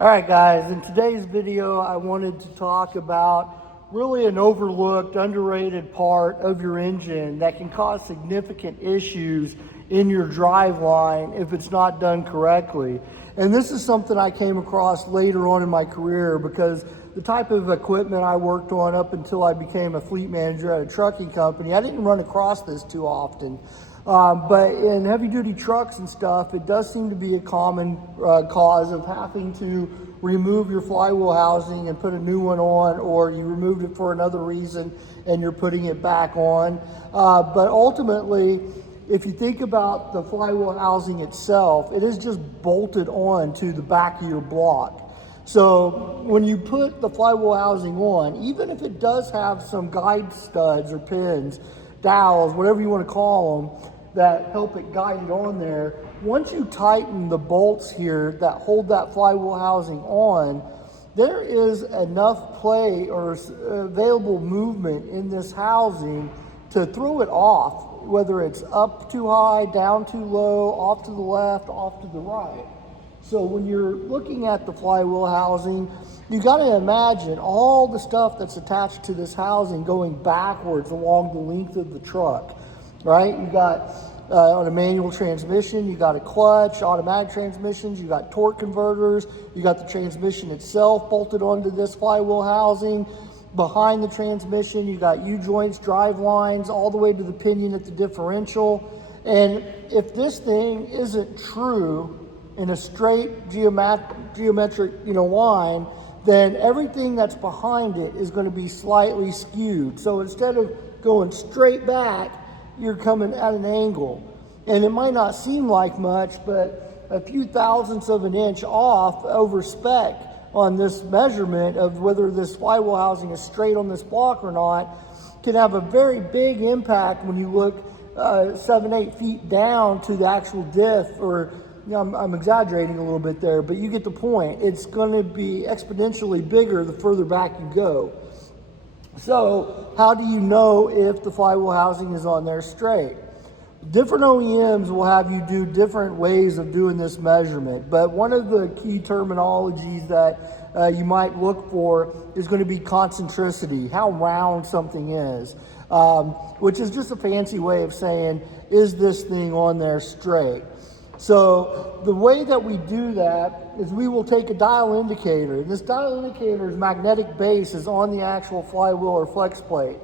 All right, guys, in today's video, I wanted to talk about really an overlooked, underrated part of your engine that can cause significant issues in your driveline if it's not done correctly. And this is something I came across later on in my career because the type of equipment I worked on up until I became a fleet manager at a trucking company, I didn't run across this too often. But in heavy duty trucks and stuff, it does seem to be a common cause of having to remove your flywheel housing and put a new one on, or you removed it for another reason and you're putting it back on. But ultimately, if you think about the flywheel housing itself, it is just bolted on to the back of your block. So when you put the flywheel housing on, even if it does have some guide studs or pins, dowels, whatever you want to call them, that help it guide it on there, once you tighten the bolts here that hold that flywheel housing on, there is enough play or available movement in this housing to throw it off, whether it's up too high, down too low, off to the left, off to the right. So when you're looking at the flywheel housing, you got to imagine all the stuff that's attached to this housing going backwards along the length of the truck, right? You got on a manual transmission, you got a clutch, automatic transmissions, you got torque converters, you got the transmission itself bolted onto this flywheel housing. Behind the transmission, you got U-joints, drive lines, all the way to the pinion at the differential. And if this thing isn't true in a straight geometric line, then everything that's behind it is going to be slightly skewed. So instead of going straight back, you're coming at an angle. And it might not seem like much, but a few thousandths of an inch off over spec on this measurement of whether this flywheel housing is straight on this block or not can have a very big impact when you look 7-8 feet down to the actual diff, or I'm exaggerating a little bit there, but you get the point. It's going to be exponentially bigger the further back you go. So how do you know if the flywheel housing is on there straight? Different OEMs will have you do different ways of doing this measurement, but one of the key terminologies that you might look for is going to be concentricity, how round something is, which is just a fancy way of saying, is this thing on there straight? So the way that we do that is we will take a dial indicator. This dial indicator's magnetic base is on the actual flywheel or flex plate,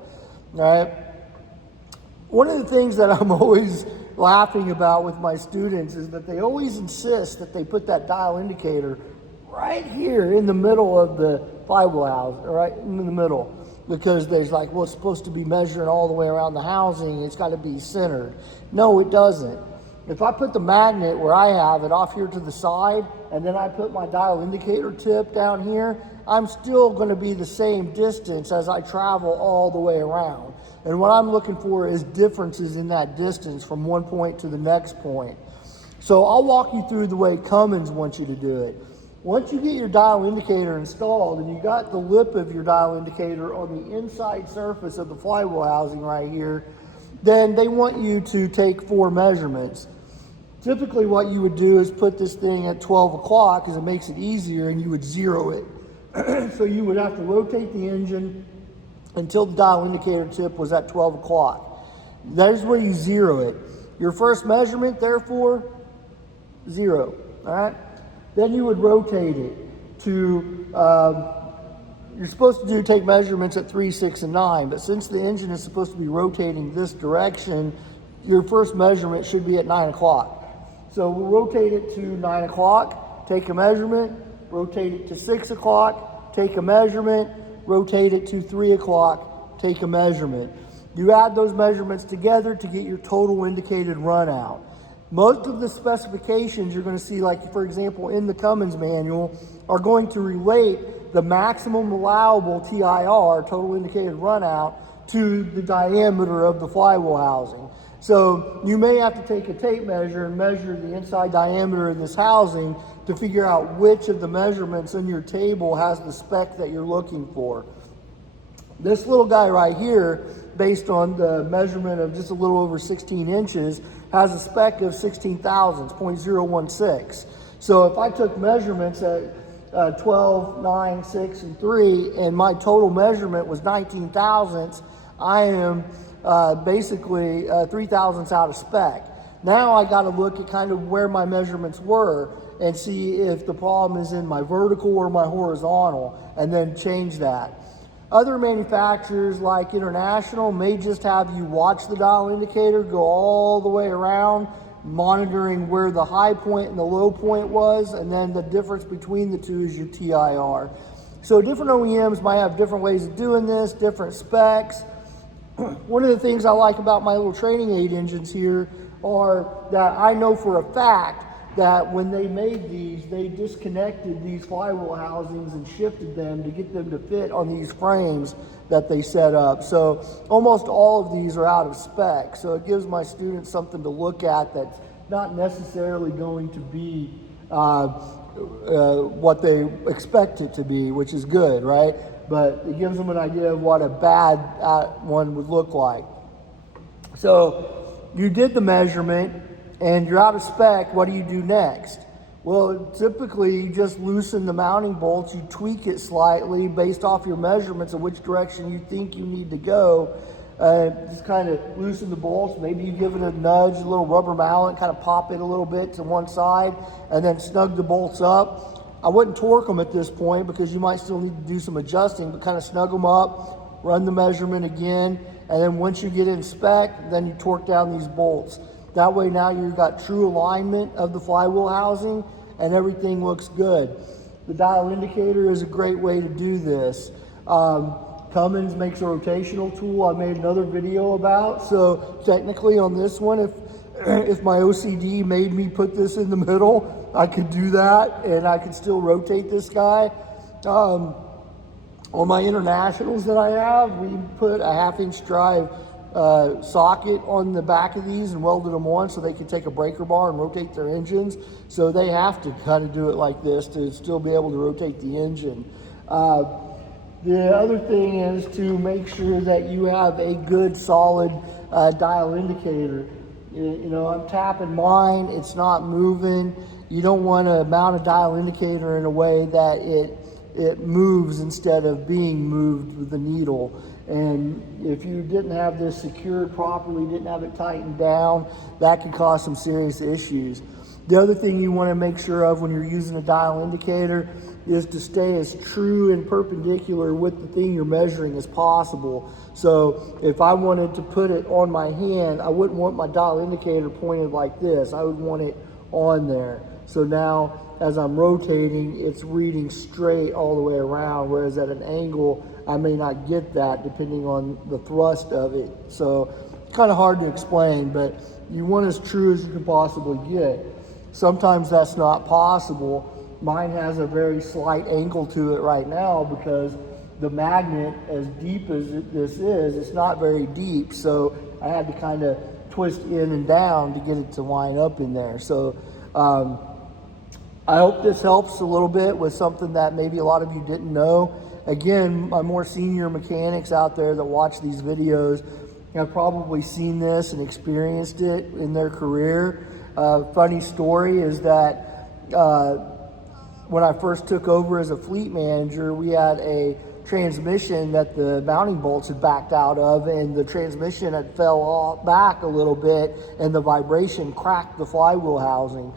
right? One of the things that I'm always laughing about with my students is that they always insist that they put that dial indicator right here in the middle of the flywheel house, right in the middle, because there's like, well, it's supposed to be measuring all the way around the housing. It's got to be centered. No, it doesn't. If I put the magnet where I have it off here to the side, and then I put my dial indicator tip down here, I'm still going to be the same distance as I travel all the way around. And what I'm looking for is differences in that distance from one point to the next point. So I'll walk you through the way Cummins wants you to do it. Once you get your dial indicator installed and you got the lip of your dial indicator on the inside surface of the flywheel housing right here, then they want you to take 4 measurements. Typically what you would do is put this thing at 12 o'clock because it makes it easier, and you would zero it. So you would have to rotate the engine until the dial indicator tip was at 12 o'clock. There's where you zero it. Your first measurement, therefore, 0, all right? Then you would rotate it to, you're supposed to take measurements at 3, 6, and 9, but since the engine is supposed to be rotating this direction, your first measurement should be at 9 o'clock. So we'll rotate it to 9 o'clock, take a measurement, rotate it to 6 o'clock, take a measurement, rotate it to 3 o'clock, take a measurement. You add those measurements together to get your total indicated run out. Most of the specifications you're going to see, like for example in the Cummins manual, are going to relate the maximum allowable TIR, total indicated run out, to the diameter of the flywheel housing. So you may have to take a tape measure and measure the inside diameter of this housing to figure out which of the measurements in your table has the spec that you're looking for. This little guy right here, based on the measurement of just a little over 16 inches, has a spec of 16 thousandths, 0.016. So if I took measurements at 12, 9, 6, and 3, and my total measurement was 19 thousandths, I am basically 3 thousandths out of spec. Now I got to look at kind of where my measurements were and see if the problem is in my vertical or my horizontal, and then change that. Other manufacturers like International may just have you watch the dial indicator go all the way around, monitoring where the high point and the low point was, and then the difference between the two is your TIR. So different OEMs might have different ways of doing this, different specs. One of the things I like about my little training aid engines here are that I know for a fact that when they made these, they disconnected these flywheel housings and shifted them to get them to fit on these frames that they set up. So almost all of these are out of spec. So it gives my students something to look at that's not necessarily going to be what they expect it to be, which is good, right? But it gives them an idea of what a bad one would look like. So you did the measurement and you're out of spec. What do you do next? Well, typically you just loosen the mounting bolts, you tweak it slightly based off your measurements of which direction you think you need to go. Just kind of loosen the bolts. Maybe you give it a nudge, a little rubber mallet, kind of pop it a little bit to one side, and then snug the bolts up. I wouldn't torque them at this point because you might still need to do some adjusting, but kind of snug them up, run the measurement again, and then once you get in spec, then you torque down these bolts. That way now you've got true alignment of the flywheel housing and everything looks good. The dial indicator is a great way to do this. Cummins makes a rotational tool I made another video about. So technically on this one, if my OCD made me put this in the middle, I could do that and I could still rotate this guy. On my Internationals that I have, we put a 1/2-inch drive socket on the back of these and welded them on so they could take a breaker bar and rotate their engines. So they have to kind of do it like this to still be able to rotate the engine. The other thing is to make sure that you have a good solid dial indicator. You know, I'm tapping mine, it's not moving. You don't want to mount a dial indicator in a way that it moves instead of being moved with the needle. And if you didn't have this secured properly, didn't have it tightened down, that could cause some serious issues. The other thing you want to make sure of when you're using a dial indicator is to stay as true and perpendicular with the thing you're measuring as possible. So if I wanted to put it on my hand, I wouldn't want my dial indicator pointed like this. I would want it on there. So now as I'm rotating, it's reading straight all the way around, whereas at an angle, I may not get that depending on the thrust of it. So it's kind of hard to explain, but you want as true as you can possibly get. Sometimes that's not possible. Mine has a very slight angle to it right now because the magnet, as deep as this is, it's not very deep. So I had to kind of twist in and down to get it to line up in there. So I hope this helps a little bit with something that maybe a lot of you didn't know. Again, my more senior mechanics out there that watch these videos have probably seen this and experienced it in their career. Funny story is that when I first took over as a fleet manager, we had a transmission that the mounting bolts had backed out of, and the transmission had fell back a little bit and the vibration cracked the flywheel housing.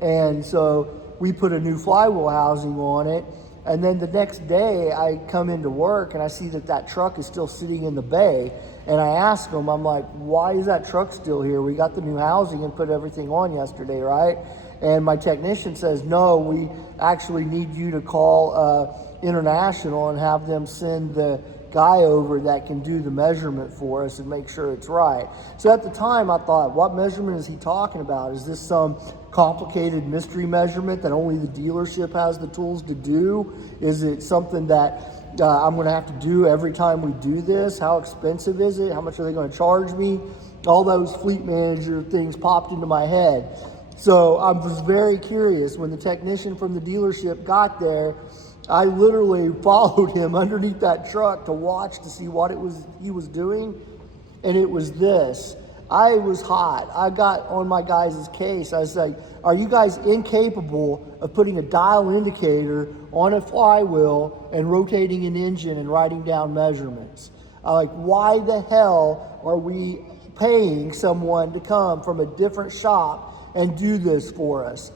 And so we put a new flywheel housing on it. And then the next day I come into work and I see that that truck is still sitting in the bay. And I ask them, I'm like, why is that truck still here? We got the new housing and put everything on yesterday, right? And my technician says, no, we actually need you to call International and have them send the guy over that can do the measurement for us and make sure it's right. So at the time I thought, what measurement is he talking about? Is this some complicated mystery measurement that only the dealership has the tools to do? Is it something that I'm going to have to do every time we do this? How expensive is it? How much are they going to charge me? All those fleet manager things popped into my head. So I was very curious. When the technician from the dealership got there, I literally followed him underneath that truck to watch to see what it was he was doing, and it was this. I was hot. I got on my guys' case. I was like, are you guys incapable of putting a dial indicator on a flywheel and rotating an engine and writing down measurements? Like, why the hell are we paying someone to come from a different shop and do this for us?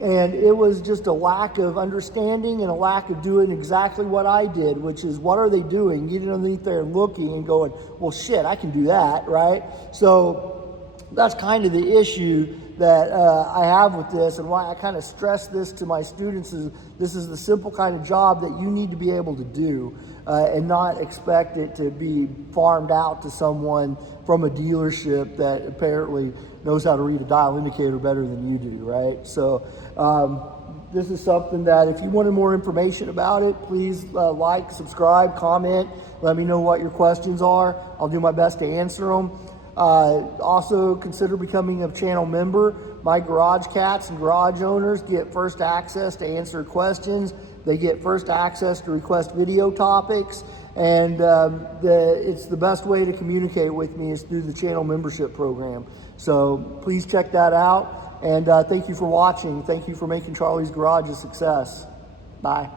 And it was just a lack of understanding and a lack of doing exactly what I did, which is, what are they doing? Getting underneath there and looking and going, well, shit, I can do that, right? So that's kind of the issue that I have with this, and why I kind of stress this to my students is, this is the simple kind of job that you need to be able to do, and not expect it to be farmed out to someone from a dealership that apparently knows how to read a dial indicator better than you do, right? So this is something that, if you wanted more information about it, please like, subscribe, comment, let me know what your questions are. I'll do my best to answer them. Also consider becoming a channel member. My garage cats and garage owners get first access to answer questions. They get first access to request video topics, and it's the best way to communicate with me is through the channel membership program. So please check that out, and thank you for watching. Thank you for making Charlie's Garage a success. Bye.